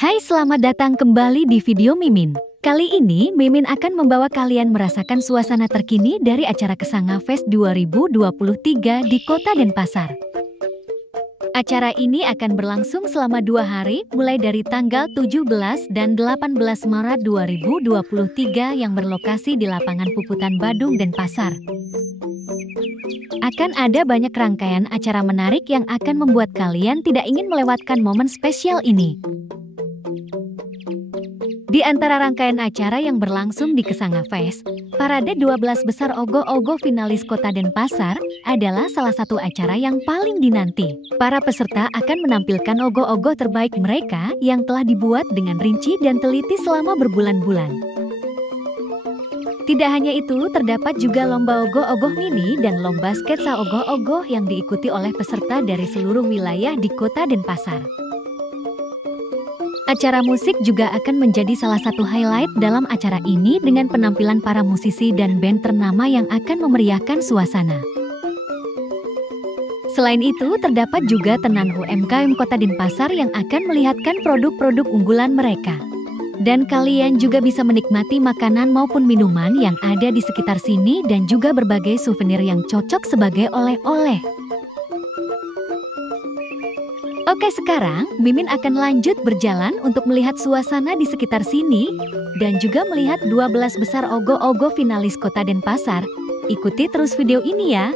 Hai, selamat datang kembali di video Mimin. Kali ini Mimin akan membawa kalian merasakan suasana terkini dari acara Kesanga Fest 2023 di Kota Denpasar. Acara ini akan berlangsung selama 2 hari, mulai dari tanggal 17 dan 18 Maret 2023 yang berlokasi di Lapangan Puputan Badung, Denpasar. Akan ada banyak rangkaian acara menarik yang akan membuat kalian tidak ingin melewatkan momen spesial ini. Di antara rangkaian acara yang berlangsung di Kesanga Fest, Parade 12 Besar Ogoh-Ogoh Finalis Kota Denpasar adalah salah satu acara yang paling dinanti. Para peserta akan menampilkan ogoh-ogoh terbaik mereka yang telah dibuat dengan rinci dan teliti selama berbulan-bulan. Tidak hanya itu, terdapat juga lomba ogoh-ogoh mini dan lomba sketsa ogoh-ogoh yang diikuti oleh peserta dari seluruh wilayah di Kota Denpasar. Acara musik juga akan menjadi salah satu highlight dalam acara ini dengan penampilan para musisi dan band ternama yang akan memeriahkan suasana. Selain itu, terdapat juga tenan UMKM Kota Denpasar yang akan melihatkan produk-produk unggulan mereka. Dan kalian juga bisa menikmati makanan maupun minuman yang ada di sekitar sini dan juga berbagai souvenir yang cocok sebagai oleh-oleh. Oke, sekarang Mimin akan lanjut berjalan untuk melihat suasana di sekitar sini dan juga melihat 12 besar ogoh-ogoh finalis Kota Denpasar. Ikuti terus video ini ya.